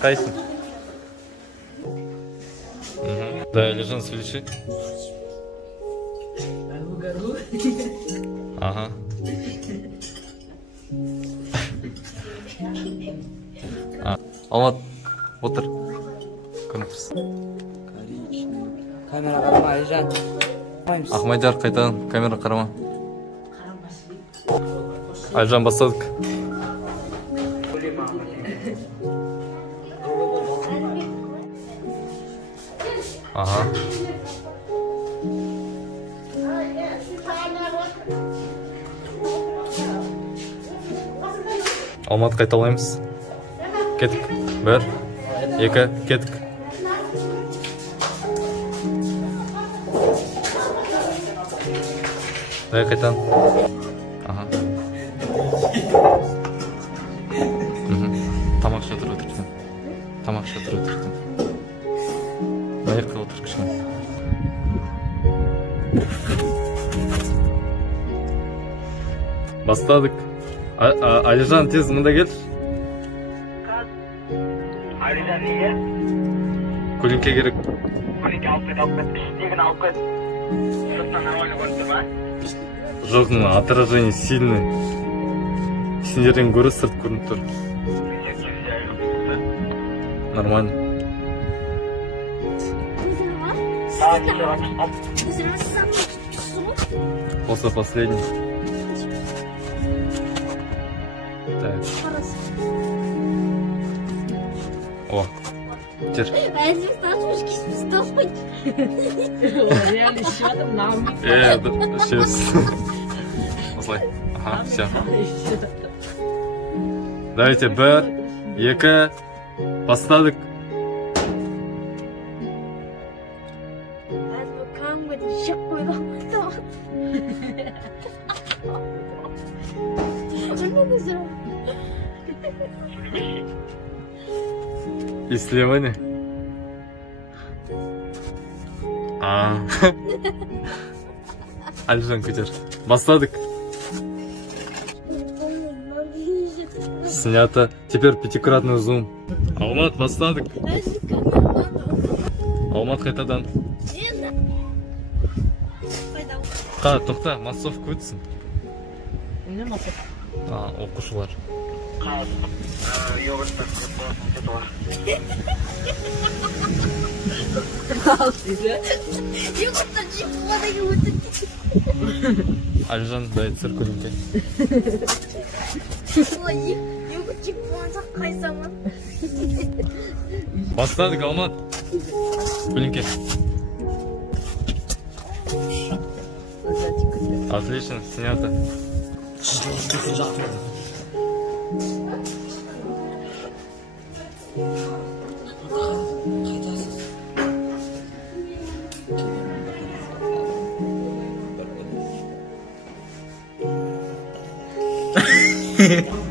Кайсың? Да, Алижан, свечи. Ага. Алмат, отыр. Көрініп тұрсың. Камера қарама, Алижан. Ахмадияр, қайтадан камера қарама. Алижан, бастадық. Ага. Алмат, қайталаймыз. Кеттік. 1, 2, кеттік. Дай қайтан. Ага. Тамақ шатыр отырдың. Тамақ шатыр отырдың. Аяққа отыр кішкене. Бастадық. Алижан, тез мұнда келші. Алижан неге? Көлеңке керек. Көлеңке алып кет. Іштегін алып кет. Сыртынан нормально көрініп тұр ма? Жоқ, отражение сильный. Сендерден гөрі сырт көрініп тұр. Нормально. После последний. Так. О, держи. Реально еще там нам. Сейчас. Осылай. Ага, все. Давайте, 1, 2, бастадық. И слева не? Алижан, көтер. Бастадық. Снято. Теперь 5-кратный зум. Алмат, бастадық. Алмат, қайтадан. Тоқта, массовка өтсін. Не массовка? Оқушылар. Алижан, дай цирк көлеңке. Бастадық, Алмат. Көлеңке. Отлично, снято. Hehehe